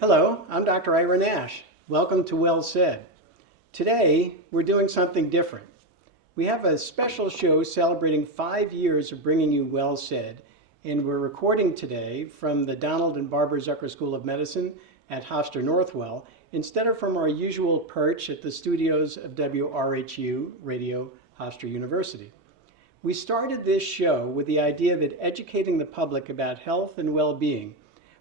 Hello, I'm Dr. Ira Nash. Welcome to Well Said. Today, we're doing something different. We have a special show celebrating 5 years of bringing you Well Said, and we're recording today from the Donald and Barbara Zucker School of Medicine at Hofstra Northwell, instead of from our usual perch at the studios of WRHU Radio Hofstra University. We started this show with the idea that educating the public about health and well-being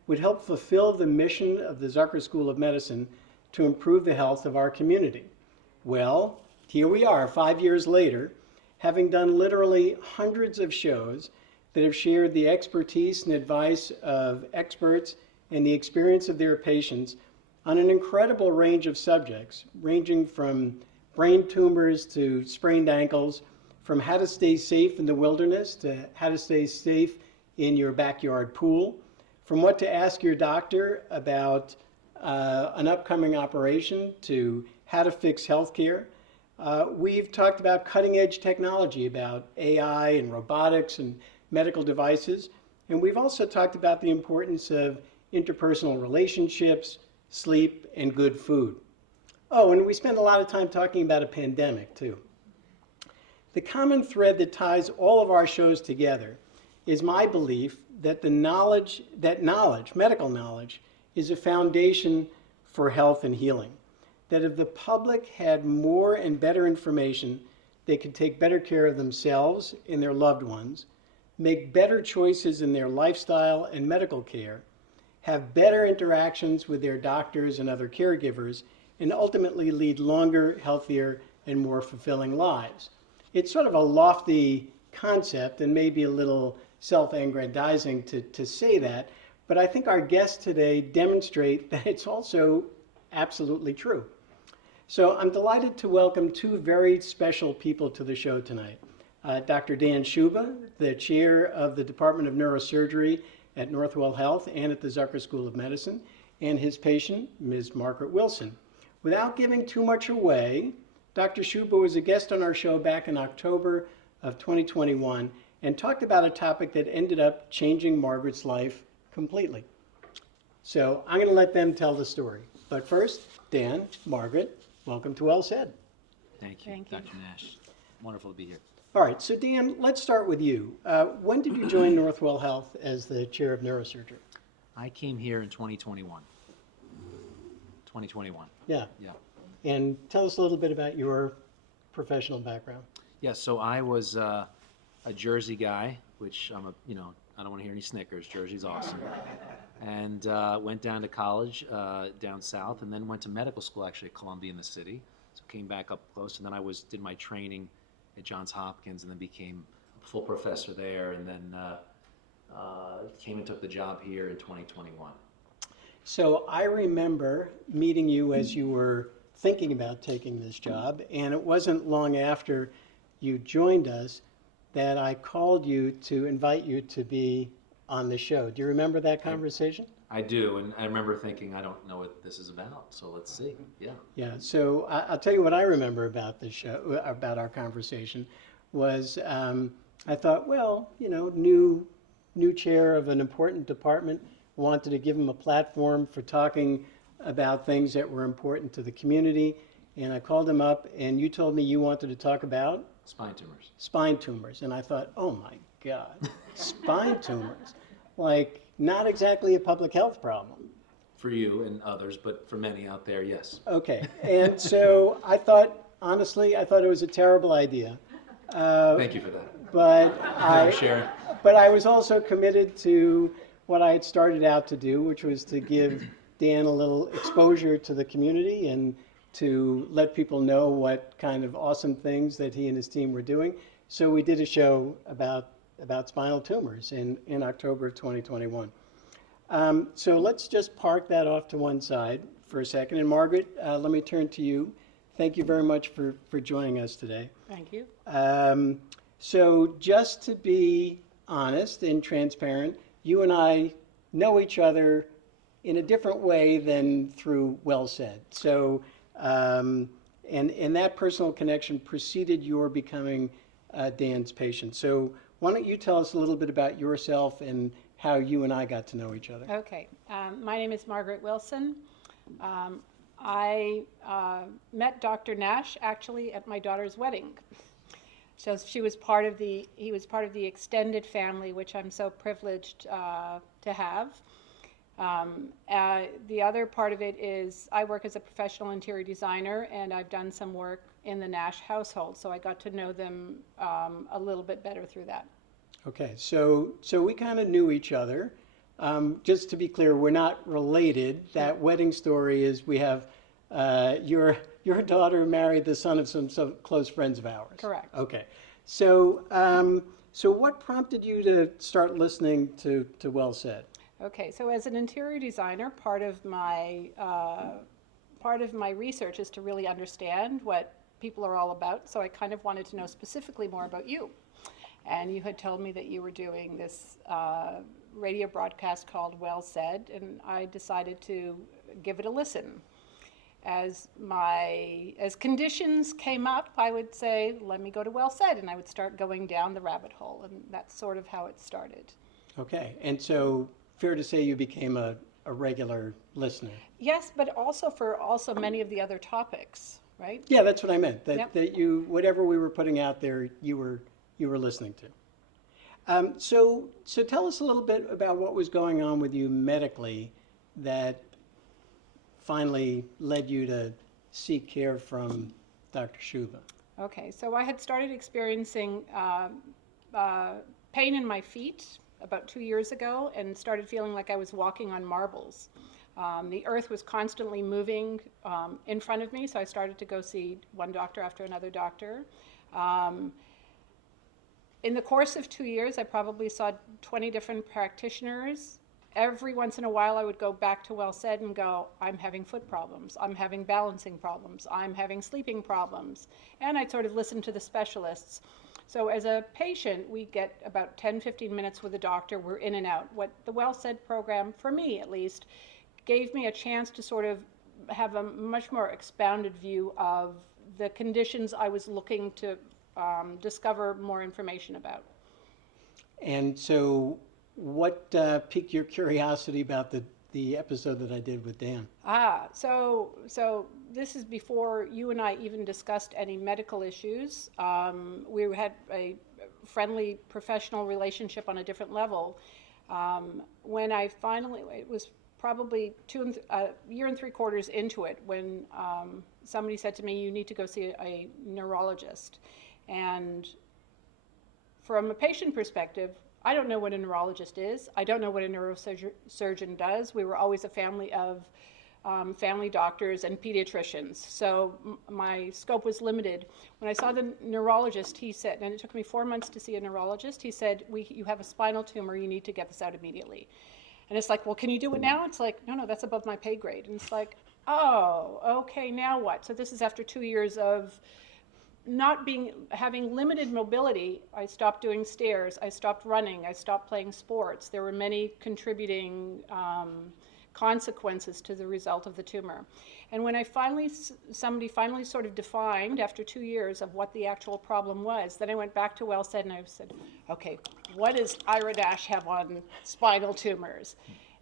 would help fulfill the mission of the Zucker School of Medicine to improve the health of our community. Well, here we are 5 years later, having done literally hundreds of shows that have shared the expertise and advice of experts and the experience of their patients on an incredible range of subjects, ranging from brain tumors to sprained ankles, from how to stay safe in the wilderness to how to stay safe in your backyard pool, from what to ask your doctor about an upcoming operation to how to fix healthcare. We've talked about cutting edge technology, about AI and robotics and medical devices. And we've also talked about the importance of interpersonal relationships, sleep, and good food. Oh, and we spend a lot of time talking about a pandemic too. The common thread that ties all of our shows together is my belief that medical knowledge, is a foundation for health and healing. That if the public had more and better information, they could take better care of themselves and their loved ones, make better choices in their lifestyle and medical care, have better interactions with their doctors and other caregivers, and ultimately lead longer, healthier, and more fulfilling lives. It's sort of a lofty concept and maybe a little self-aggrandizing to say that, but I think our guests today demonstrate that it's also absolutely true. So I'm delighted to welcome two very special people to the show tonight. Dr. Dan Schuba, the chair of the Department of Neurosurgery at Northwell Health and at the Zucker School of Medicine, and his patient, Ms. Margaret Wilson. Without giving too much away, Dr. Schuba was a guest on our show back in October of 2021 and talked about a topic that ended up changing Margaret's life completely. So I'm going to let them tell the story. But first, Dan, Margaret, welcome to Well Said. Thank you, Dr. Nash. Wonderful to be here. All right, so Dan, let's start with you. When did you join Northwell Health as the chair of neurosurgery? I came here in 2021. 2021. Yeah. Yeah. And tell us a little bit about your professional background. Yeah, so I was a Jersey guy, which I don't want to hear any snickers. Jersey's awesome. And went down to college down south, and then went to medical school actually at Columbia in the city. So came back up close, and then did my training at Johns Hopkins, and then became a full professor there, and then came and took the job here in 2021. So I remember meeting you as you were thinking about taking this job, and it wasn't long after you joined us that I called you to invite you to be on the show. Do you remember that conversation? I do, and I remember thinking, I don't know what this is about, so let's see. Yeah. Yeah, so I'll tell you what I remember about the show, about our conversation, was I thought, well, new chair of an important department, wanted to give him a platform for talking about things that were important to the community, and I called him up, and you told me you wanted to talk about? Spine tumors. Spine tumors, and I thought, oh my God, spine tumors, like not exactly a public health problem. For you and others, but for many out there, yes. Okay, and so I thought, honestly, it was a terrible idea. Thank you for that. But I was also committed to what I had started out to do, which was to give Dan a little exposure to the community and to let people know what kind of awesome things that he and his team were doing. So we did a show about spinal tumors in October of 2021. So let's just park that off to one side for a second. And Margaret, let me turn to you. Thank you very much for joining us today. Thank you. So just to be honest and transparent, you and I know each other in a different way than through Well Said. So, and that personal connection preceded your becoming Dan's patient. So why don't you tell us a little bit about yourself and how you and I got to know each other. Okay. My name is Margaret Wilson. I met Dr. Nash actually at my daughter's wedding. So he was part of the extended family, which I'm so privileged to have. The other part of it is I work as a professional interior designer, and I've done some work in the Nash household, so I got to know them a little bit better through that. Okay, so we kind of knew each other. Just to be clear, we're not related. That wedding story is we have your daughter married the son of some close friends of ours. Correct. Okay, so what prompted you to start listening to Well Said? Okay, so as an interior designer, part of my research is to really understand what people are all about. So I kind of wanted to know specifically more about you. And you had told me that you were doing this radio broadcast called Well Said, and I decided to give it a listen. As conditions came up, I would say, let me go to Well Said, and I would start going down the rabbit hole, and that's sort of how it started. Okay, and so fair to say you became a regular listener. Yes, but also for many of the other topics, right? Yeah, that's what I meant. Yep. That you, whatever we were putting out there, you were listening to. So tell us a little bit about what was going on with you medically that finally led you to seek care from Dr. Shuba. Okay, so I had started experiencing pain in my feet about 2 years ago and started feeling like I was walking on marbles. The earth was constantly moving in front of me, so I started to go see one doctor after another doctor. In the course of 2 years, I probably saw 20 different practitioners. Every once in a while, I would go back to Well Said and go, I'm having foot problems, I'm having balancing problems, I'm having sleeping problems. And I'd sort of listen to the specialists. So as a patient, we get about 10, 15 minutes with a doctor. We're in and out. What the Well Said program, for me at least, gave me a chance to sort of have a much more expounded view of the conditions I was looking to discover more information about. And so what piqued your curiosity about the episode that I did with Dan? So this is before you and I even discussed any medical issues. We had a friendly professional relationship on a different level. When I finally, it was probably a year and 3 quarters into it when somebody said to me, you need to go see a neurologist. And from a patient perspective, I don't know what a neurologist is. I don't know what a neurosurgeon does. We were always a family of family doctors and pediatricians. So my scope was limited. When I saw the neurologist, he said, and it took me 4 months to see a neurologist, he said, you have a spinal tumor, you need to get this out immediately. And it's like, well, can you do it now? It's like, no, that's above my pay grade. And it's like, oh, okay, now what? So this is after 2 years of having limited mobility. I stopped doing stairs, I stopped running, I stopped playing sports. There were many contributing consequences to the result of the tumor. And when somebody finally sort of defined after 2 years of what the actual problem was, then I went back to Well Said and I said, okay, what does Ira Nash have on spinal tumors?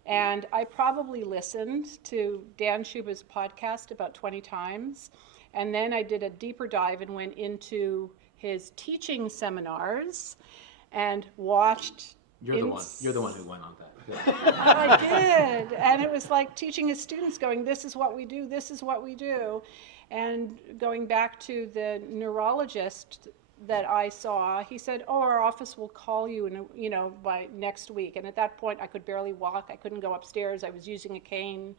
And I probably listened to Dan Shuba's podcast about 20 times. And then I did a deeper dive and went into his teaching seminars and watched. You're the one who went on that. I did. And it was like teaching his students going, this is what we do, this is what we do. And going back to the neurologist that I saw, he said, oh, our office will call you by next week. And at that point, I could barely walk. I couldn't go upstairs. I was using a cane.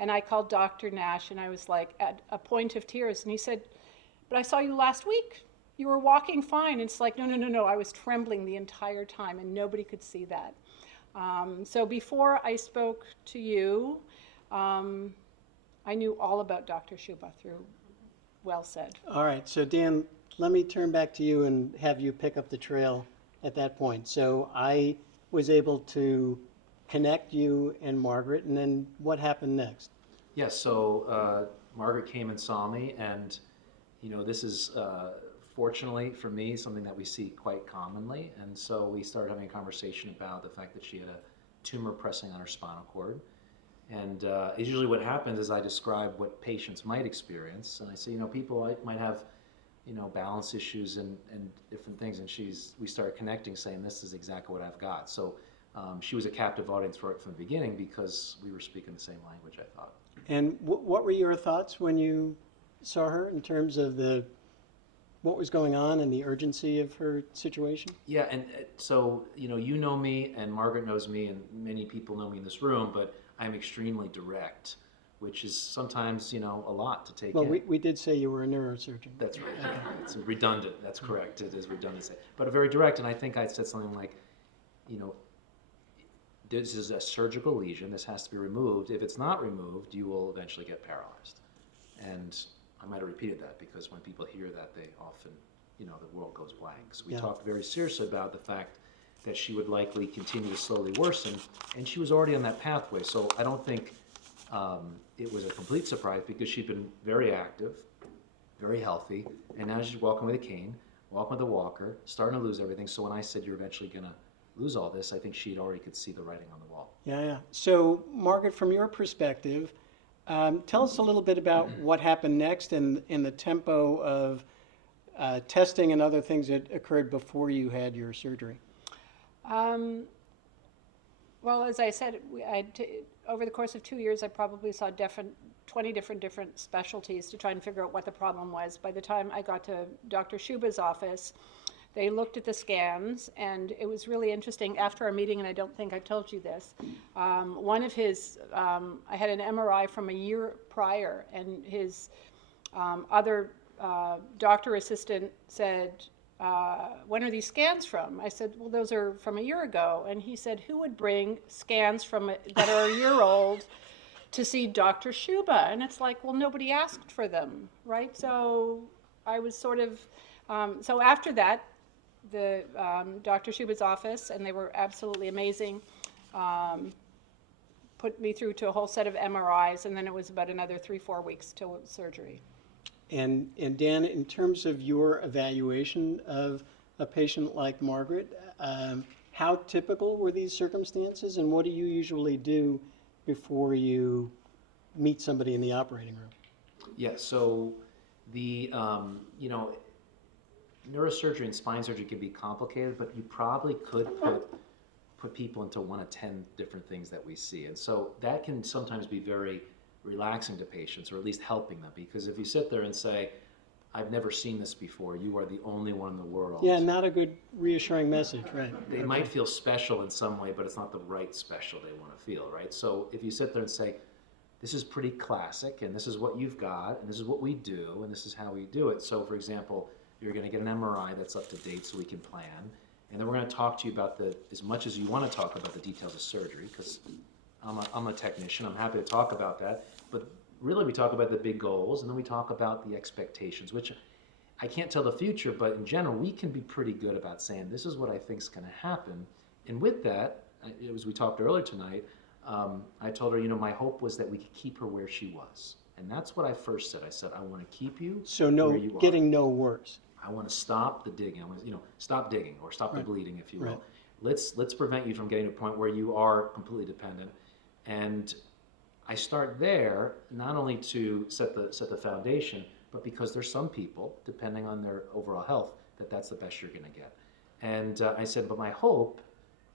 And I called Dr. Nash, and I was like at a point of tears. And he said, but I saw you last week. You were walking fine. And it's like, no. I was trembling the entire time, and nobody could see that. So before I spoke to you, I knew all about Dr. Shuba through Well Said. All right, so Dan, let me turn back to you and have you pick up the trail at that point. So I was able to connect you and Margaret, and then what happened next? Yes, so Margaret came and saw me, and this is fortunately for me, something that we see quite commonly. And so we started having a conversation about the fact that she had a tumor pressing on her spinal cord. And usually what happens is I describe what patients might experience. And I say, people might have, balance issues and different things. And we started connecting, saying, this is exactly what I've got. So she was a captive audience for it from the beginning because we were speaking the same language, I thought. And what were your thoughts when you saw her in terms of what was going on and the urgency of her situation? Yeah, and so, you know me, and Margaret knows me, and many people know me in this room, but I'm extremely direct, which is sometimes, a lot to take in. Well, we did say you were a neurosurgeon. That's right. It's redundant. That's correct. It is redundant to say. But very direct, and I think I said something like, this is a surgical lesion. This has to be removed. If it's not removed, you will eventually get paralyzed. And I might have repeated that because when people hear that, they often, the world goes blank. So we talked very seriously about the fact that she would likely continue to slowly worsen, and she was already on that pathway. So I don't think it was a complete surprise because she'd been very active, very healthy, and now she's walking with a cane, walking with a walker, starting to lose everything. So when I said you're eventually going to lose all this, I think she already could see the writing on the wall. Yeah. So, Margaret, from your perspective, tell us a little bit about what happened next and the tempo of testing and other things that occurred before you had your surgery. Well, as I said, over the course of 2 years, I probably saw 20 different specialties to try and figure out what the problem was. By the time I got to Dr. Shuba's office, they looked at the scans, and it was really interesting. After our meeting, and I don't think I told you this, one of his, I had an MRI from a year prior, and his other doctor assistant said, when are these scans from? I said, well, those are from a year ago. And he said, who would bring scans that are a year old to see Dr. Shuba? And it's like, well, nobody asked for them, right? So I was sort of, so after that, the Dr. Shuba's office, and they were absolutely amazing, put me through to a whole set of MRIs, and then it was about another 3-4 weeks till surgery. And Dan, in terms of your evaluation of a patient like Margaret, how typical were these circumstances, and what do you usually do before you meet somebody in the operating room? Yeah, so the, neurosurgery and spine surgery can be complicated, but you probably could put people into one of 10 different things that we see. And so that can sometimes be very relaxing to patients, or at least helping them, because if you sit there and say, I've never seen this before, you are the only one in the world. Yeah, not a good reassuring message, right? They might feel special in some way, but it's not the right special they want to feel, right? So if you sit there and say, this is pretty classic, and this is what you've got, and this is what we do, and this is how we do it. So for example, you're going to get an MRI that's up to date so we can plan, and then we're going to talk to you about as much as you want to talk about the details of surgery, because I'm a technician, I'm happy to talk about that, but really we talk about the big goals, and then we talk about the expectations, which I can't tell the future, but in general, we can be pretty good about saying, this is what I think is going to happen. And with that, as we talked earlier tonight, I told her, my hope was that we could keep her where she was. And that's what I first said. I said, I want to keep you where you are. Getting no worse. I want to stop the digging. I want to, stop digging, or stop the bleeding, if you will. Right. Let's prevent you from getting to a point where you are completely dependent. And I start there not only to set the foundation, but because there's some people, depending on their overall health, that's the best you're going to get. And I said, but my hope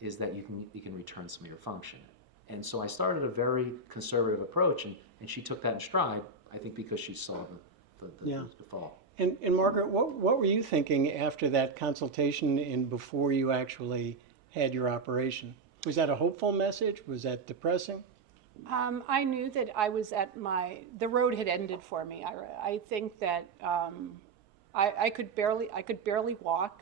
is that you can return some of your function. And so I started a very conservative approach, and she took that in stride, I think because she saw the fall. And Margaret, what were you thinking after that consultation and before you actually had your operation? Was that a hopeful message? Was that depressing? I knew that I was the road had ended for me. I think that I could barely walk.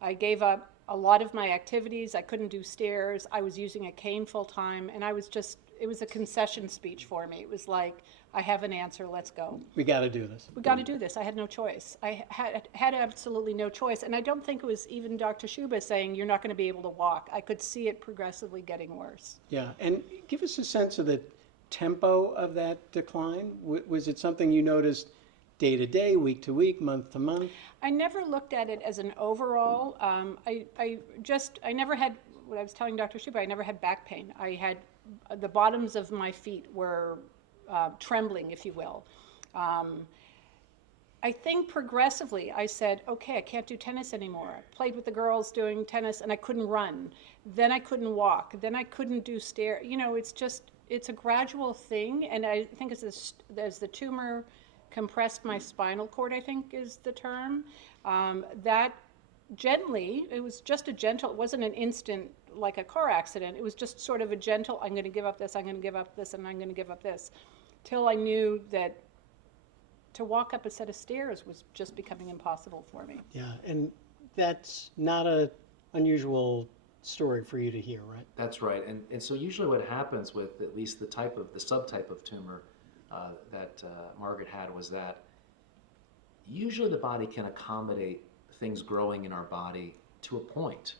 I gave up a lot of my activities. I couldn't do stairs. I was using a cane full time, and it was a concession speech for me. It was like, I have an answer, let's go. We got to do this. We got to do this. I had no choice. I had absolutely no choice. And I don't think it was even Dr. Shuba saying, you're not going to be able to walk. I could see it progressively getting worse. Yeah, and give us a sense of the tempo of that decline. Was it something you noticed day to day, week to week, month to month? I never looked at it as an overall. I never had, what I was telling Dr. Schuber, I never had back pain. I had, the bottoms of my feet were trembling, if you will. I think progressively I said, okay, I can't do tennis anymore. I played with the girls doing tennis and I couldn't run. Then I couldn't walk. Then I couldn't do stair. You know, it's a gradual thing. And I think as the tumor compressed my spinal cord, I think is the term, that gently, it was just a gentle, it wasn't an instant like a car accident. It was just sort of a gentle, I'm going to give up this, I'm going to give up this, and I'm going to give up this. Till I knew that to walk up a set of stairs was just becoming impossible for me. Yeah, and that's not a unusual story for you to hear, right? That's right. And so usually what happens with at least the subtype of tumor that Margaret had was that usually the body can accommodate things growing in our body to a point.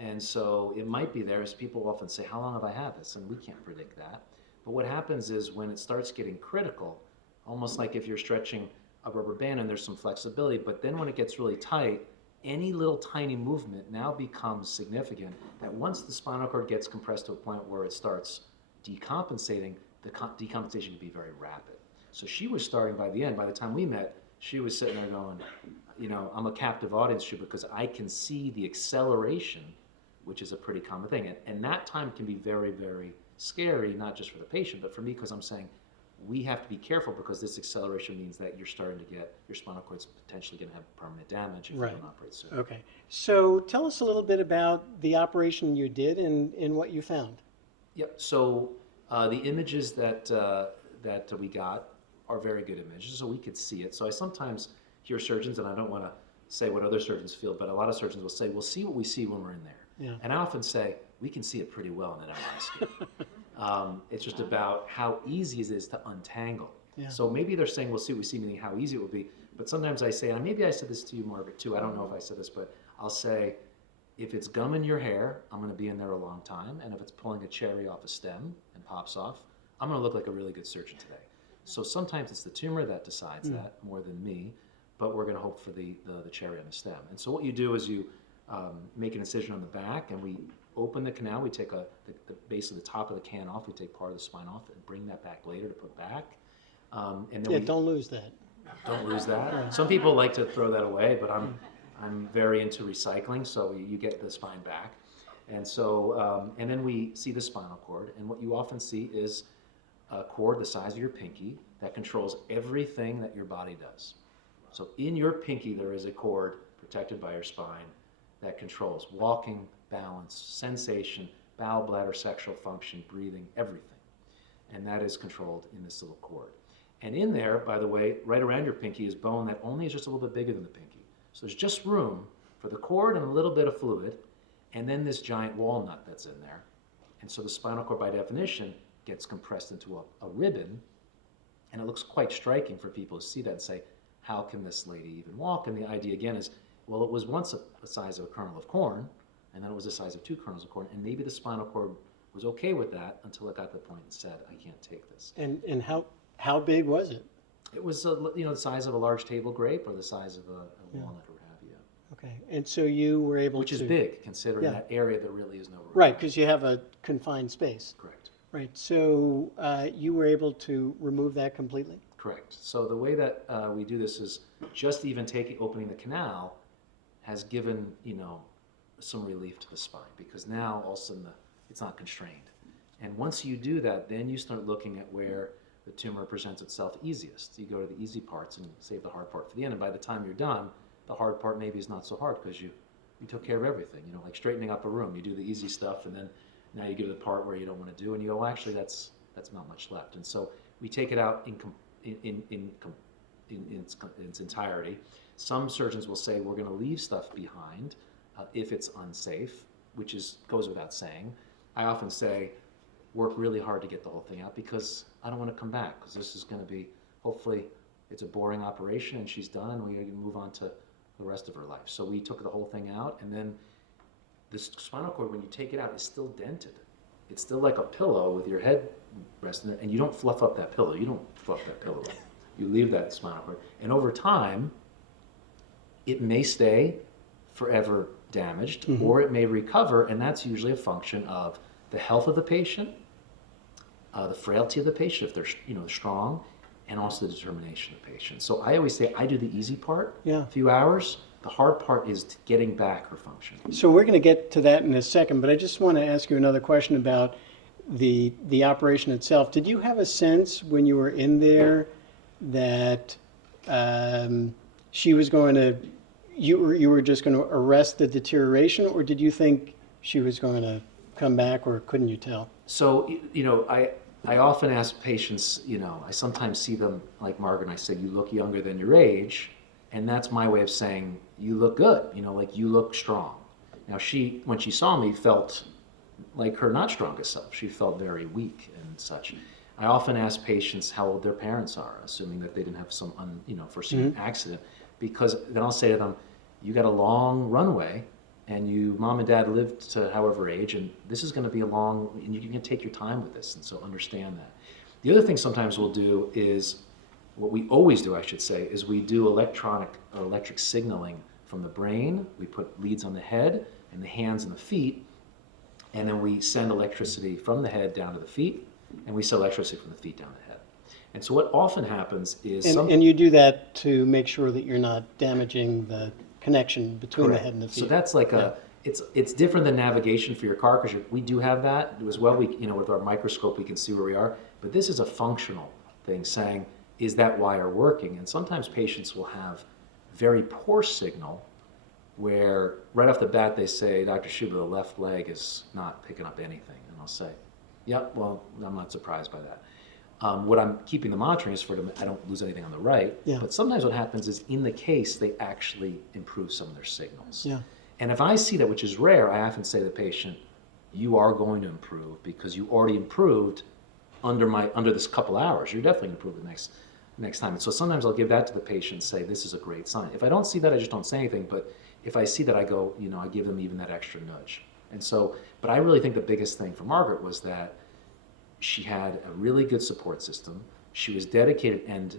And so it might be there, as people often say, how long have I had this? And we can't predict that. But what happens is when it starts getting critical, almost like if you're stretching a rubber band and there's some flexibility, but then when it gets really tight, any little tiny movement now becomes significant, that once the spinal cord gets compressed to a point where it starts decompensating, the decompensation can be very rapid. So she was starting by the end. By the time we met, she was sitting there going, you know, I'm a captive audience too because I can see the acceleration, which is a pretty common thing. And that time can be very, very scary, not just for the patient, but for me, because I'm saying, we have to be careful because this acceleration means that you're starting to get, your spinal cord's potentially going to have permanent damage if you don't operate soon. Okay. So tell us a little bit about the operation you did and what you found. Yep. So the images that we got are very good images, so we could see it. So I sometimes hear surgeons, and I don't want to say what other surgeons feel, but a lot of surgeons will say, we'll see what we see when we're in there. Yeah. And I often say, we can see it pretty well in an MRI scan. It's just about how easy it is to untangle. Yeah. So maybe they're saying, we'll see what we see, meaning how easy it will be. But sometimes I say, and maybe I said this to you, Margaret, too. I don't know if I said this, but I'll say, if it's gum in your hair, I'm going to be in there a long time. And if it's pulling a cherry off a stem and pops off, I'm going to look like a really good surgeon today. So sometimes it's the tumor that decides that more than me, but we're going to hope for the cherry on the stem. And so what you do is you make an incision on the back, and we open the canal. We take the base of the top of the can off. We take part of the spine off and bring that back later to put back. And then don't lose that. Don't lose that. Some people like to throw that away, but I'm very into recycling, so you get the spine back. And so, and then we see the spinal cord, and what you often see is a cord the size of your pinky that controls everything that your body does. So in your pinky, there is a cord protected by your spine that controls walking, balance, sensation, bowel, bladder, sexual function, breathing, everything. And that is controlled in this little cord. And in there, by the way, right around your pinky is bone that only is just a little bit bigger than the pinky. So there's just room for the cord and a little bit of fluid, and then this giant walnut that's in there. And so the spinal cord, by definition, gets compressed into a ribbon, and it looks quite striking for people to see that and say, how can this lady even walk? And the idea, again, is, well, it was once the size of a kernel of corn, and then it was the size of 2 kernels of corn, and maybe the spinal cord was okay with that until it got to the point and said, I can't take this. And how big was it? It was the size of a large table grape or the size of a walnut or what have you. Okay, and so you were able Which to... is big, considering that area there really is no room. Right, because you have a confined space. Correct. Right, so you were able to remove that completely? Correct. So the way that we do this is just even opening the canal has given, some relief to the spine, because now all of a sudden it's not constrained. And once you do that, then you start looking at where the tumor presents itself easiest. You go to the easy parts and save the hard part for the end. And by the time you're done, the hard part maybe is not so hard because you took care of everything. Like straightening up a room, you do the easy stuff, and then now you get to the part where you don't want to do, and you go, well, actually, that's not much left. And so we take it out in its entirety. Some surgeons will say we're going to leave stuff behind if it's unsafe, which goes without saying. I often say work really hard to get the whole thing out because I don't want to come back, because this is going to be, hopefully, it's a boring operation and she's done and we can move on to the rest of her life. So we took the whole thing out, and then this spinal cord, when you take it out, is still dented. It's still like a pillow with your head resting there, and you don't fluff up that pillow. You don't fluff that pillow up. you leave that spinal cord. And over time, it may stay forever damaged, or it may recover, and that's usually a function of the health of the patient, the frailty of the patient, if they're strong, and also the determination of the patient. So I always say I do the easy part, a few hours. The hard part is getting back her function. So we're going to get to that in a second, but I just want to ask you another question about the operation itself. Did you have a sense when you were in there that she was going to, you were just going to arrest the deterioration, or did you think she was going to come back, or couldn't you tell? So, I often ask patients, I sometimes see them like Margaret, and I say, you look younger than your age. And that's my way of saying, you look good, like you look strong. Now when she saw me, felt like her not strongest self. She felt very weak and such. I often ask patients how old their parents are, assuming that they didn't have some unforeseen accident, because then I'll say to them, you got a long runway, and mom and dad lived to however age, and this is going to be and you can take your time with this, and so understand that. The other thing sometimes we'll do is, what we always do, I should say, is we do electric signaling from the brain. We put leads on the head and the hands and the feet, and then we send electricity from the head down to the feet, and we send electricity from the feet down to the head. And so what often happens is... And you do that to make sure that you're not damaging the connection between Correct. the head and the feet. So that's like it's different than navigation for your car, because we do have that as well. With our microscope, we can see where we are. But this is a functional thing, saying, is that wire working? And sometimes patients will have very poor signal where right off the bat they say, Dr. Schuba, the left leg is not picking up anything. And I'll say, yep, well, I'm not surprised by that. What I'm keeping the monitoring is for them, I don't lose anything on the right. Yeah. But sometimes what happens is in the case, they actually improve some of their signals. Yeah. And if I see that, which is rare, I often say to the patient, you are going to improve because you already improved under this couple hours. You're definitely going to improve the next time. And so sometimes I'll give that to the patient and say, this is a great sign. If I don't see that, I just don't say anything. But if I see that, I go, I give them even that extra nudge. And so, but I really think the biggest thing for Margaret was that she had a really good support system. She was dedicated. And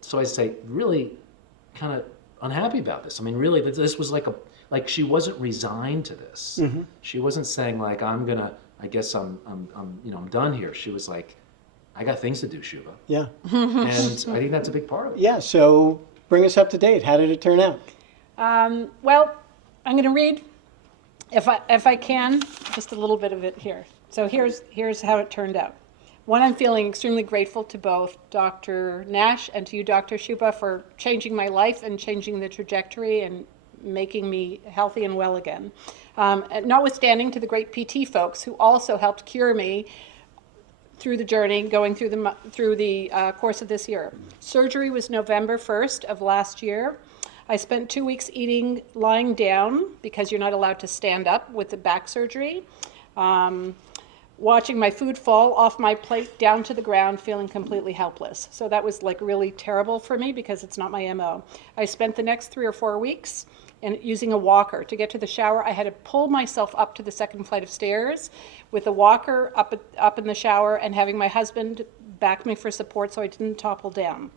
so I say, really kind of unhappy about this. I mean, really, this was like she wasn't resigned to this. Mm-hmm. She wasn't saying like, I guess I'm done here. She was like, I got things to do, Shuba. Yeah. And I think that's a big part of it. Yeah, so bring us up to date. How did it turn out? Well, I'm going to read, if I can, just a little bit of it here. So here's how it turned out. One, I'm feeling extremely grateful to both Dr. Nash and to you, Dr. Shuba, for changing my life and changing the trajectory and making me healthy and well again. Notwithstanding to the great PT folks who also helped cure me through the journey, going through the course of this year. Surgery was November 1st of last year. I spent 2 weeks lying down because you're not allowed to stand up with the back surgery. Watching my food fall off my plate down to the ground, feeling completely helpless. So that was like really terrible for me because it's not my MO. I spent the next 3 or 4 weeks using a walker. To get to the shower, I had to pull myself up to the second flight of stairs with a walker up in the shower and having my husband back me for support so I didn't topple down.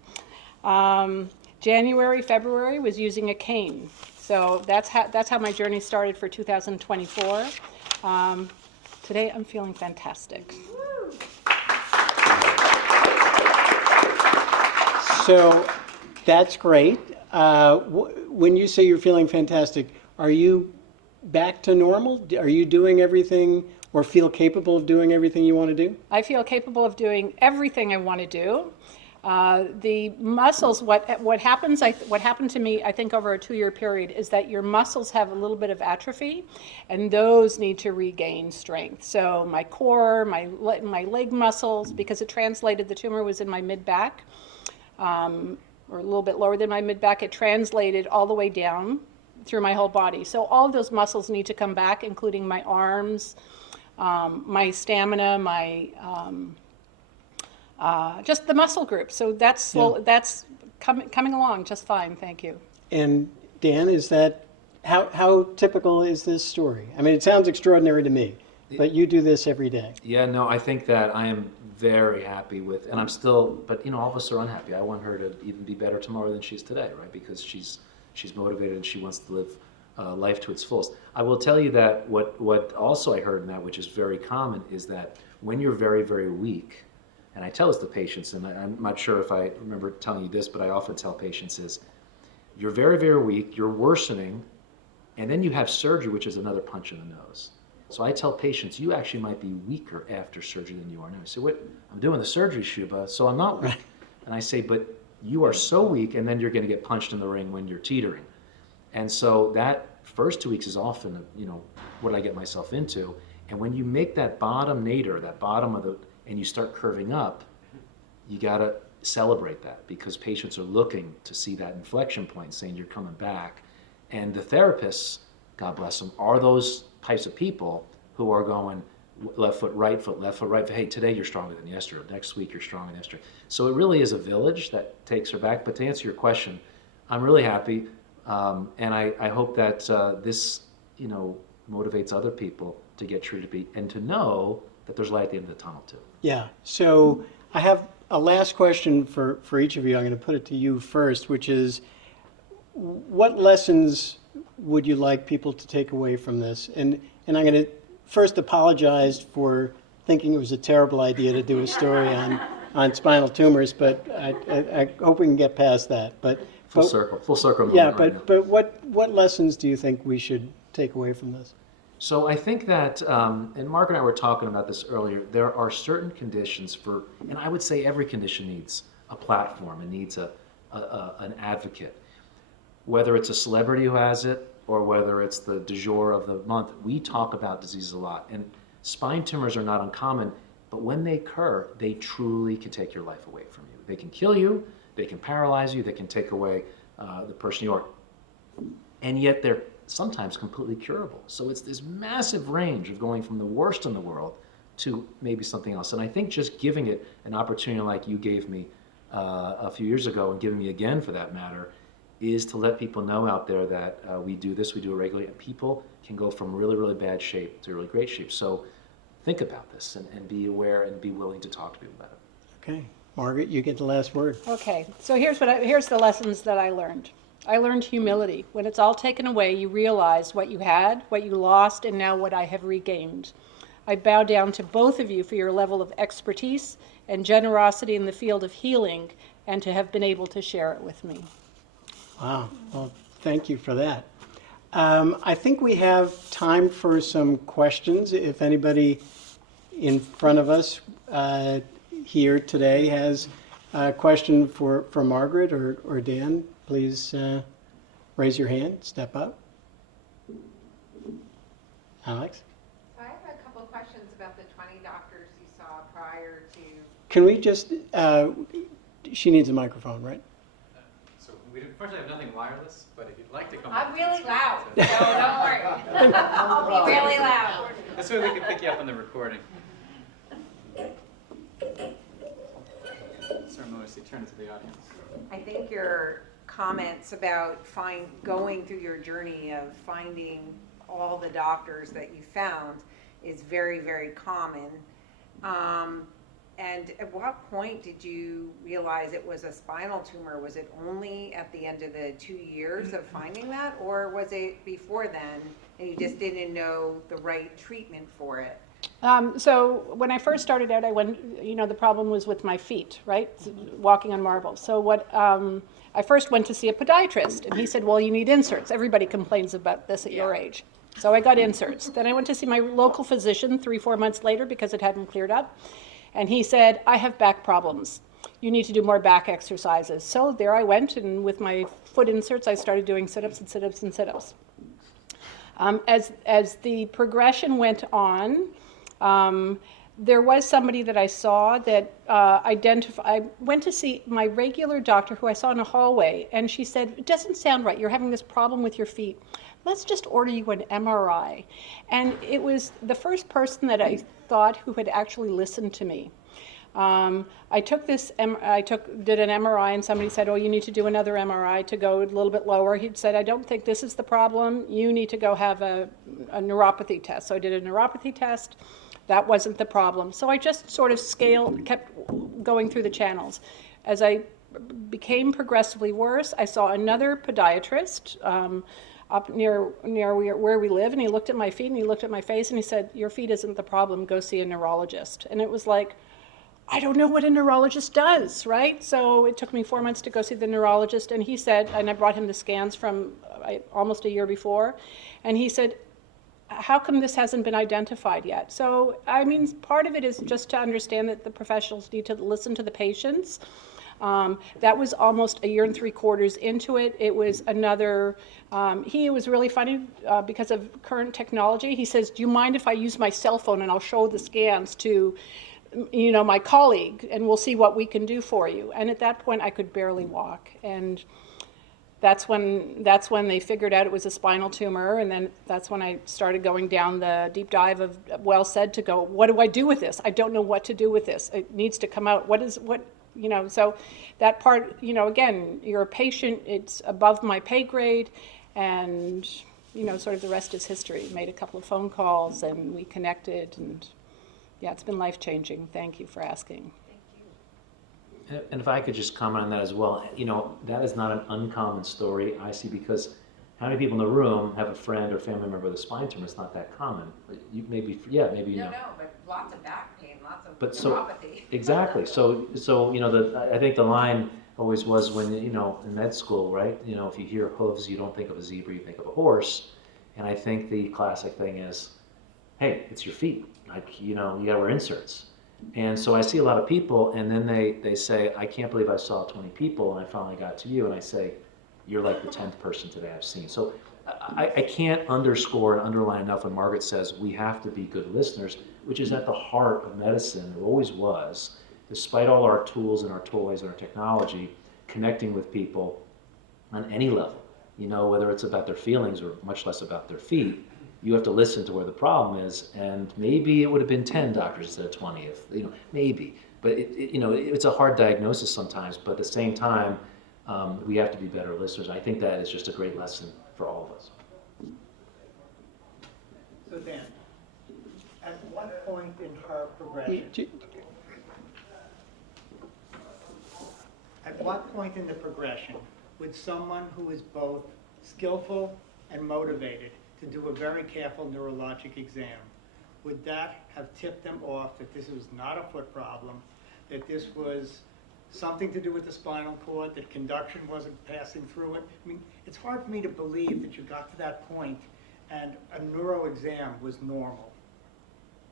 January, February was using a cane. So that's how my journey started for 2024. Today I'm feeling fantastic. So that's great. When you say you're feeling fantastic, are you back to normal? Are you doing everything or feel capable of doing everything you want to do? I feel capable of doing everything I want to do. The muscles, what happened to me, I think over a 2-year period, is that your muscles have a little bit of atrophy, and those need to regain strength. So my core, my leg muscles, because it translated, the tumor was in my mid-back, or a little bit lower than my mid-back, it translated all the way down through my whole body. So all of those muscles need to come back, including my arms, my stamina, my just the muscle group. So that's coming along just fine. Thank you. And Dan, is that how typical is this story? I mean, it sounds extraordinary to me, but you do this every day. Yeah, no, I think that I am very happy with, and I'm still, but all of us are unhappy. I want her to even be better tomorrow than she is today, right? Because she's motivated and she wants to live life to its fullest. I will tell you that what also I heard in that, which is very common, is that when you're very, very weak, and I tell this to patients, and I'm not sure if I remember telling you this, but I often tell patients is, you're very, very weak, you're worsening, and then you have surgery, which is another punch in the nose. So I tell patients, you actually might be weaker after surgery than you are now. I say, what? I'm doing the surgery, Shuba, so I'm not weak. And I say, but you are so weak, and then you're going to get punched in the ring when you're teetering. And so that first 2 weeks is often, what did I get myself into? And when you make that bottom nadir, that bottom of the, and you start curving up, you got to celebrate that, because patients are looking to see that inflection point, saying you're coming back. And the therapists, God bless them, are those types of people who are going left foot, right foot, left foot, right foot. Hey, today you're stronger than yesterday. Next week you're stronger than yesterday. So it really is a village that takes her back. But to answer your question, I'm really happy, and I hope that this, motivates other people to get treated and to know that there's light at the end of the tunnel too. Yeah. So I have a last question for each of you. I'm going to put it to you first, which is, what lessons would you like people to take away from this? And I'm going to first apologize for thinking it was a terrible idea to do a story on spinal tumors, but I hope we can get past that. Full circle. Yeah, right but what lessons do you think we should take away from this? So I think that, and Mark and I were talking about this earlier, there are certain conditions and I would say every condition needs a platform and needs an advocate. Whether it's a celebrity who has it or whether it's the du jour of the month, we talk about disease a lot. And spine tumors are not uncommon, but when they occur, they truly can take your life away from you. They can kill you, they can paralyze you, they can take away the person you are. And yet they're sometimes completely curable. So it's this massive range of going from the worst in the world to maybe something else. And I think just giving it an opportunity like you gave me a few years ago, and giving me again for that matter, is to let people know out there that we do it regularly, and people can go from really, really bad shape to really great shape. So think about this and be aware and be willing to talk to people about it. Okay. Margaret, you get the last word. Okay, so here's the lessons that I learned. I learned humility. When it's all taken away, you realize what you had, what you lost, and now what I have regained. I bow down to both of you for your level of expertise and generosity in the field of healing, and to have been able to share it with me. Wow. Well, thank you for that. I think we have time for some questions. If anybody in front of us here today has a question for Margaret or Dan, please raise your hand, step up. Alex? So I have a couple of questions about the 20 doctors you saw prior to... Can we just, she needs a microphone, right? So we unfortunately have nothing wireless, but if you'd like to come... I'm really loud, so don't worry. I'll be really loud. This way we can pick you up on the recording. Ceremoniously turn it to the audience. I think your comments about going through your journey of finding all the doctors that you found is very, very common. And at what point did you realize it was a spinal tumor? Was it only at the end of the 2 years of finding that, or was it before then and you just didn't know the right treatment for it? So when I first started out, I went, the problem was with my feet, right? Walking on marble. So I first went to see a podiatrist, and he said, well, you need inserts. Everybody complains about this at your age. So I got inserts. Then I went to see my local physician 3-4 months later because it hadn't cleared up. And he said, I have back problems. You need to do more back exercises. So there I went, and with my foot inserts, I started doing sit-ups and sit-ups and sit-ups. As the progression went on, there was somebody that I saw that I went to see my regular doctor who I saw in a hallway, and she said, it doesn't sound right. You're having this problem with your feet. Let's just order you an MRI. And it was the first person that I thought who had actually listened to me. I did an MRI, and somebody said, oh, you need to do another MRI to go a little bit lower. He said, I don't think this is the problem. You need to go have a neuropathy test. So I did a neuropathy test. that wasn't the problem. So I just sort of kept going through the channels. As I became progressively worse, I saw another podiatrist up near where we live, and he looked at my feet and he looked at my face and he said, "Your feet isn't the problem, go see a neurologist." And it was like, I don't know what a neurologist does, right? So it took me 4 months to go see the neurologist, and he said, and I brought him the scans from almost a year before, and he said, how come this hasn't been identified yet? So, I mean, part of it is just to understand that the professionals need to listen to the patients. That was almost a year and 3/4 into it. It was another, he was really funny because of current technology. He says, "Do you mind if I use my cell phone and I'll show the scans to, you know, my colleague, and we'll see what we can do for you?" And at that point, I could barely walk. And that's when they figured out it was a spinal tumor, and then that's when I started going down the deep dive of Well Said to go, what do I do with this? I don't know what to do with this. It needs to come out. You know, so that part, you know, again, you're a patient, it's above my pay grade, and, you know, sort of the rest is history. Made a couple of phone calls, and we connected, and yeah, it's been life-changing. Thank you for asking. And if I could just comment on that as well, you know, that is not an uncommon story, I see, because how many people in the room have a friend or family member with a spine tumor? It's not that common. You maybe, yeah, maybe you know. No, but lots of back pain, lots of But so, neuropathy. exactly. So you know, I think the line always was when, you know, in med school, right? You know, if you hear hooves, you don't think of a zebra, you think of a horse. And I think the classic thing is, hey, it's your feet. Like, you know, you gotta wear inserts. And so I see a lot of people, and then they say, I can't believe I saw 20 people, and I finally got to you, and I say, you're like the 10th person today I've seen. So I can't underscore and underline enough when Margaret says we have to be good listeners, which is at the heart of medicine. It always was. Despite all our tools and our toys and our technology, connecting with people on any level, you know, whether it's about their feelings or much less about their feet, you have to listen to where the problem is, and maybe it would have been 10 doctors instead of 20, if, you know, maybe. But you know, it's a hard diagnosis sometimes, but at the same time, we have to be better listeners. I think that is just a great lesson for all of us. So Dan, at what point in her progression, at what point in the progression would someone who is both skillful and motivated to do a very careful neurologic exam, would that have tipped them off that this was not a foot problem, that this was something to do with the spinal cord, that conduction wasn't passing through it? I mean, it's hard for me to believe that you got to that point and a neuro exam was normal.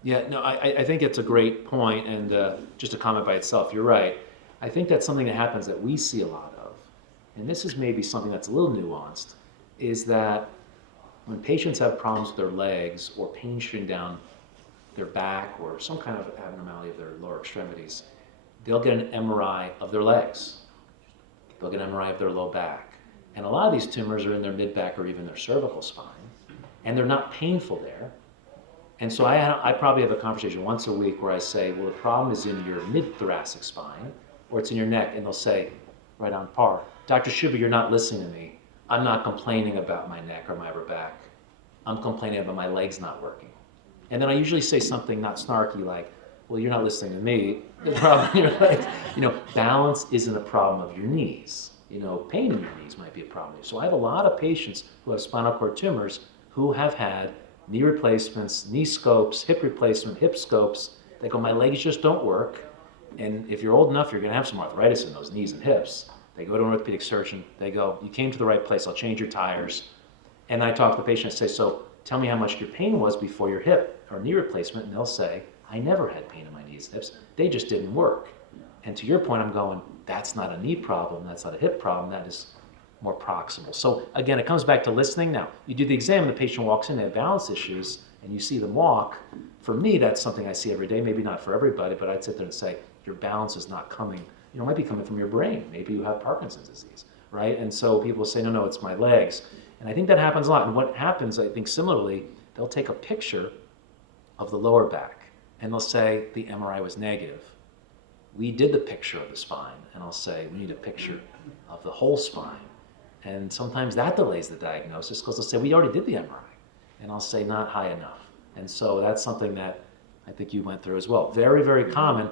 Yeah, no, I think it's a great point, and just a comment by itself, you're right. I think that's something that happens that we see a lot of, and this is maybe something that's a little nuanced, is that when patients have problems with their legs or pain shooting down their back or some kind of abnormality of their lower extremities, they'll get an MRI of their legs. They'll get an MRI of their low back. And a lot of these tumors are in their mid-back or even their cervical spine, and they're not painful there. And so I probably have a conversation once a week where I say, well, the problem is in your mid-thoracic spine, or it's in your neck, and they'll say, right on par, Dr. Shuba, you're not listening to me. I'm not complaining about my neck or my upper back. I'm complaining about my legs not working. And then I usually say something not snarky like, well, you're not listening to me. The problem in your legs, you know, balance isn't a problem of your knees. You know, pain in your knees might be a problem. So I have a lot of patients who have spinal cord tumors who have had knee replacements, knee scopes, hip replacement, hip scopes. They go, my legs just don't work. And if you're old enough, you're gonna have some arthritis in those knees and hips. They go to an orthopedic surgeon, they go, you came to the right place, I'll change your tires. And I talk to the patient and say, so tell me how much your pain was before your hip or knee replacement, and they'll say, I never had pain in my knees and hips, they just didn't work. And to your point, I'm going, that's not a knee problem, that's not a hip problem, that is more proximal. So again, it comes back to listening. Now, you do the exam, the patient walks in, they have balance issues, and you see them walk. For me, that's something I see every day, maybe not for everybody, but I'd sit there and say, your balance is not coming, you know, it might be coming from your brain. Maybe you have Parkinson's disease, right? And so people say, no, it's my legs. And I think that happens a lot. And what happens, I think similarly, they'll take a picture of the lower back and they'll say the MRI was negative. We did the picture of the spine, and I'll say, we need a picture of the whole spine. And sometimes that delays the diagnosis because they'll say, we already did the MRI. And I'll say, not high enough. And so that's something that I think you went through as well. Very, very common.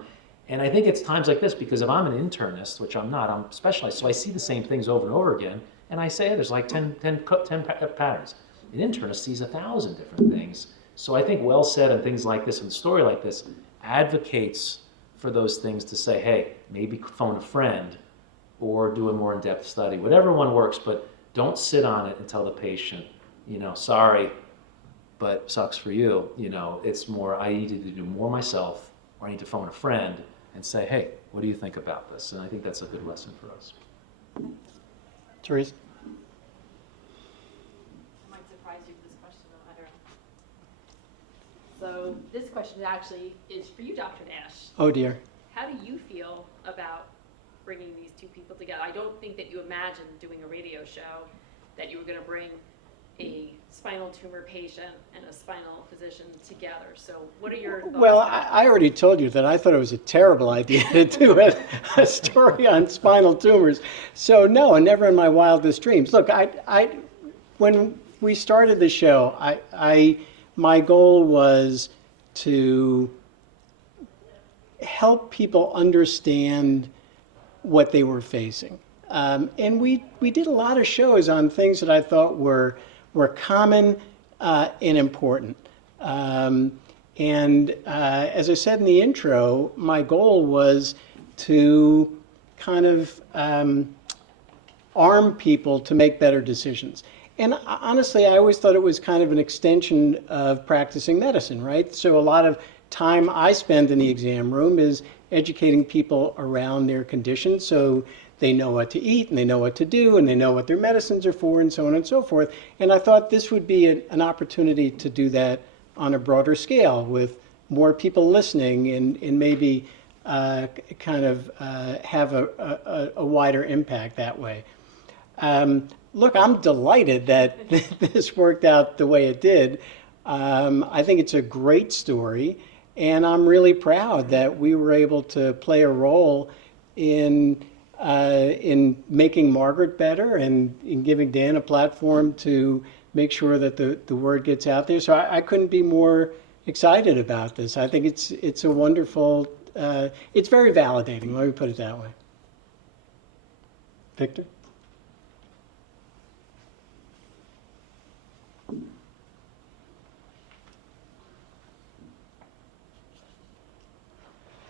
And I think it's times like this, because if I'm an internist, which I'm not, I'm specialized, so I see the same things over and over again, and I say, hey, there's like 10 patterns. An internist sees 1,000 different things. So I think well said and things like this and a story like this advocates for those things to say, hey, maybe phone a friend or do a more in-depth study, whatever one works, but don't sit on it and tell the patient, sorry, but sucks for you. It's more, I need to do more myself, or I need to phone a friend and say, hey, what do you think about this? And I think that's a good lesson for us. Therese? I might surprise you with this question, though, I don't know. So this question actually is for you, Dr. Nash. Oh dear. How do you feel about bringing these two people together? I don't think that you imagined doing a radio show that you were going to bring a spinal tumor patient and a spinal physician together. So what are your thoughts? Well, I already told you that I thought it was a terrible idea to do a story on spinal tumors. So no, never in my wildest dreams. Look, when we started the show, my goal was to help people understand what they were facing. And we did a lot of shows on things that I thought were common and important. As I said in the intro, my goal was to kind of arm people to make better decisions. And honestly, I always thought it was kind of an extension of practicing medicine, right? So a lot of time I spend in the exam room is educating people around their condition so they know what to eat and they know what to do and they know what their medicines are for and so on and so forth. And I thought this would be an opportunity to do that on a broader scale with more people listening and maybe kind of have a wider impact that way. Look, I'm delighted that this worked out the way it did. I think it's a great story, and I'm really proud that we were able to play a role in making Margaret better and in giving Dan a platform to make sure that the word gets out there. So I couldn't be more excited about this. I think it's a wonderful, it's very validating, let me put it that way. Victor?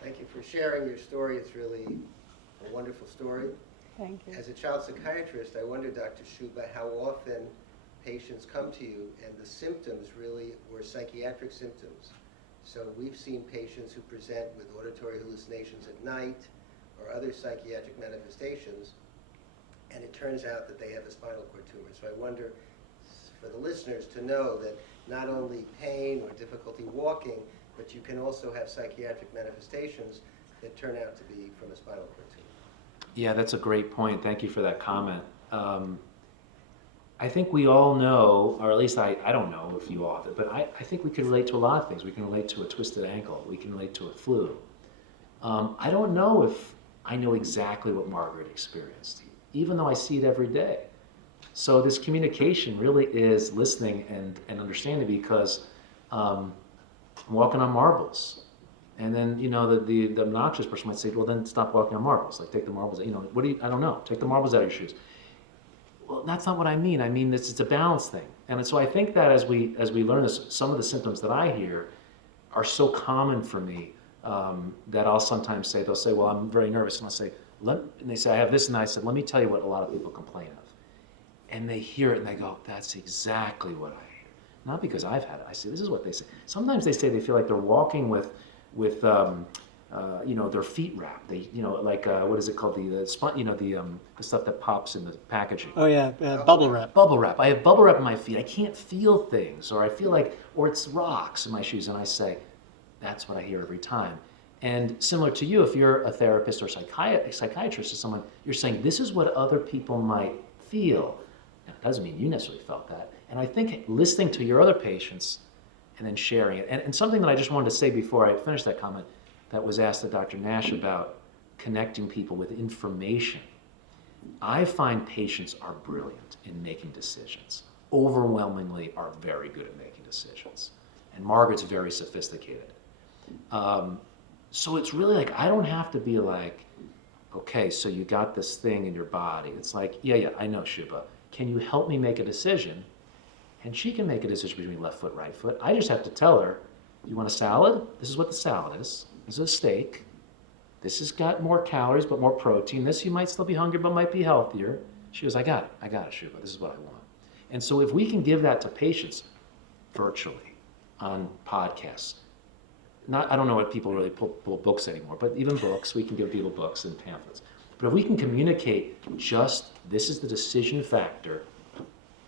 Thank you for sharing your story. It's really a wonderful story. Thank you. As a child psychiatrist, I wonder, Dr. Schuba, how often patients come to you and the symptoms really were psychiatric symptoms. So we've seen patients who present with auditory hallucinations at night or other psychiatric manifestations, and it turns out that they have a spinal cord tumor. So I wonder, for the listeners, to know that not only pain or difficulty walking, but you can also have psychiatric manifestations that turn out to be from a spinal cord tumor. Yeah, that's a great point. Thank you for that comment. I think we all know, or at least I don't know if you all have it, but I think we can relate to a lot of things. We can relate to a twisted ankle. We can relate to a flu. I don't know if I know exactly what Margaret experienced, even though I see it every day. So this communication really is listening and understanding, because I'm walking on marbles. And then, the obnoxious person might say, well, then stop walking on marbles. Like, take the marbles, I don't know, take the marbles out of your shoes. Well, that's not what I mean. I mean, it's a balance thing. And so I think that as we learn this, some of the symptoms that I hear are so common for me that I'll sometimes say, they'll say, well, I'm very nervous. And I'll say, and they say, I have this. And I said, let me tell you what a lot of people complain of. And they hear it and they go, that's exactly what I hear. Not because I've had it. I say, this is what they say. Sometimes they say they feel like they're walking with their feet wrapped. They, what is it called? The stuff that pops in the packaging. Oh yeah, bubble wrap. Bubble wrap. I have bubble wrap in my feet. I can't feel things, or I feel like, or it's rocks in my shoes. And I say, that's what I hear every time. And similar to you, if you're a therapist or psychiatrist or someone, you're saying, this is what other people might feel. And it doesn't mean you necessarily felt that. And I think listening to your other patients and then sharing it. And something that I just wanted to say before I finish that comment that was asked to Dr. Nash about connecting people with information. I find patients are brilliant in making decisions. Overwhelmingly are very good at making decisions. And Margaret's very sophisticated. So it's really like, I don't have to be like, okay, so you got this thing in your body. It's like, yeah, I know, Shuba. Can you help me make a decision? And she can make a decision between left foot, right foot. I just have to tell her, you want a salad? This is what the salad is. This is a steak. This has got more calories, but more protein. This, you might still be hungry, but might be healthier. She goes, I got it, Shuba. This is what I want. And so if we can give that to patients virtually on podcasts, I don't know what people really pull books anymore, but even books, we can give people books and pamphlets. But if we can communicate just, this is the decision factor,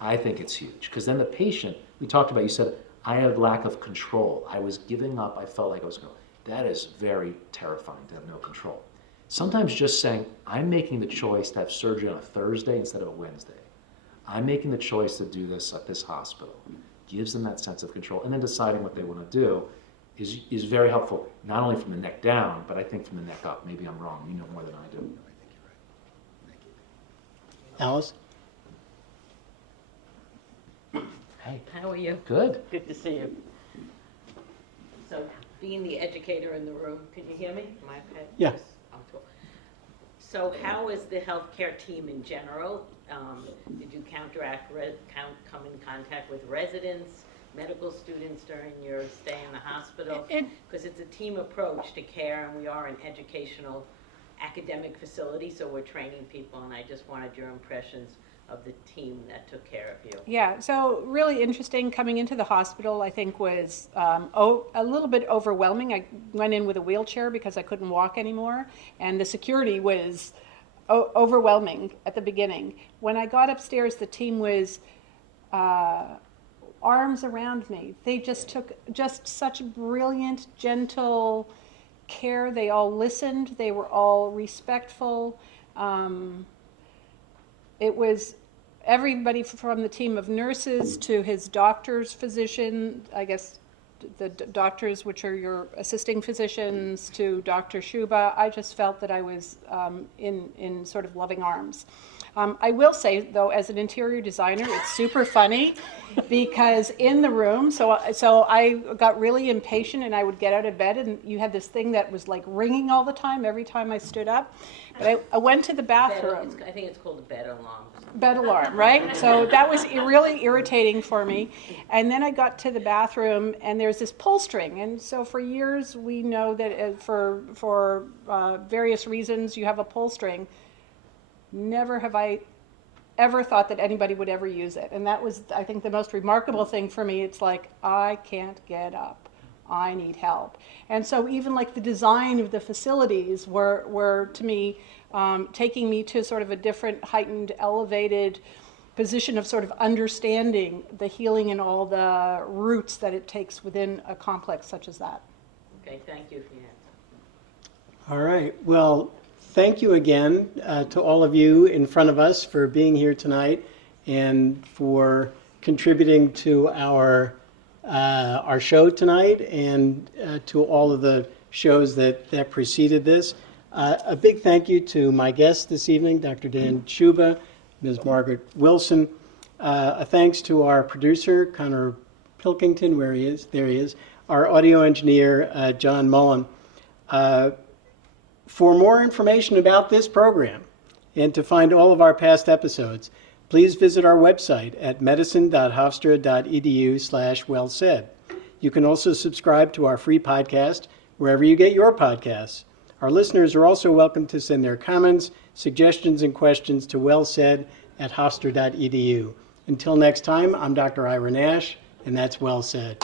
I think it's huge. Because then the patient, we talked about, you said, I had lack of control. I was giving up, I felt like I was going. That is very terrifying to have no control. Sometimes just saying, I'm making the choice to have surgery on a Thursday instead of a Wednesday. I'm making the choice to do this at this hospital. Gives them that sense of control. And then deciding what they want to do is very helpful, not only from the neck down, but I think from the neck up. Maybe I'm wrong. You know more than I do. Alice? Hey, How are you? good. Good to see you. So, being the educator in the room, can you hear me? Am I okay? Yeah. Yes. Oh, cool. So how is the healthcare team in general? Did you come in contact with residents, medical students during your stay in the hospital? Because it's a team approach to care, and we are an educational academic facility, so we're training people, and I just wanted your impressions of the team that took care of you. Yeah, so really interesting coming into the hospital, I think was a little bit overwhelming. I went in with a wheelchair because I couldn't walk anymore, and the security was overwhelming at the beginning. When I got upstairs, the team was arms around me. They just took just such brilliant, gentle care. They all listened. They were all respectful. It was everybody from the team of nurses to his doctor's physician, I guess the doctors, which are your assisting physicians, to Dr. Shuba. I just felt that I was in sort of loving arms. I will say, though, as an interior designer, it's super funny because in the room, so I got really impatient and I would get out of bed and you had this thing that was like ringing all the time every time I stood up. But I went to the bathroom. I think it's called a bed alarm. Bed alarm, right? So that was really irritating for me. And then I got to the bathroom and there's this pull string. And so for years we know that for various reasons you have a pull string. Never have I ever thought that anybody would ever use it. And that was, I think, the most remarkable thing for me. It's like, I can't get up. I need help. And so even like the design of the facilities were to me, taking me to sort of a different, heightened, elevated position of sort of understanding the healing and all the roots that it takes within a complex such as that. Okay, thank you for your answer. All right. Well, thank you again to all of you in front of us for being here tonight and for contributing to our show tonight and to all of the shows that preceded this. A big thank you to my guests this evening, Dr. Dan Shuba, Ms. Margaret Wilson. A thanks to our producer, Connor Pilkington, where he is, there he is, our audio engineer, John Mullen. For more information about this program and to find all of our past episodes, please visit our website at medicine.hofstra.edu/wellsaid. You can also subscribe to our free podcast wherever you get your podcasts. Our listeners are also welcome to send their comments, suggestions, and questions to wellsaid@hofstra.edu. Until next time, I'm Dr. Ira Nash, and that's Well Said.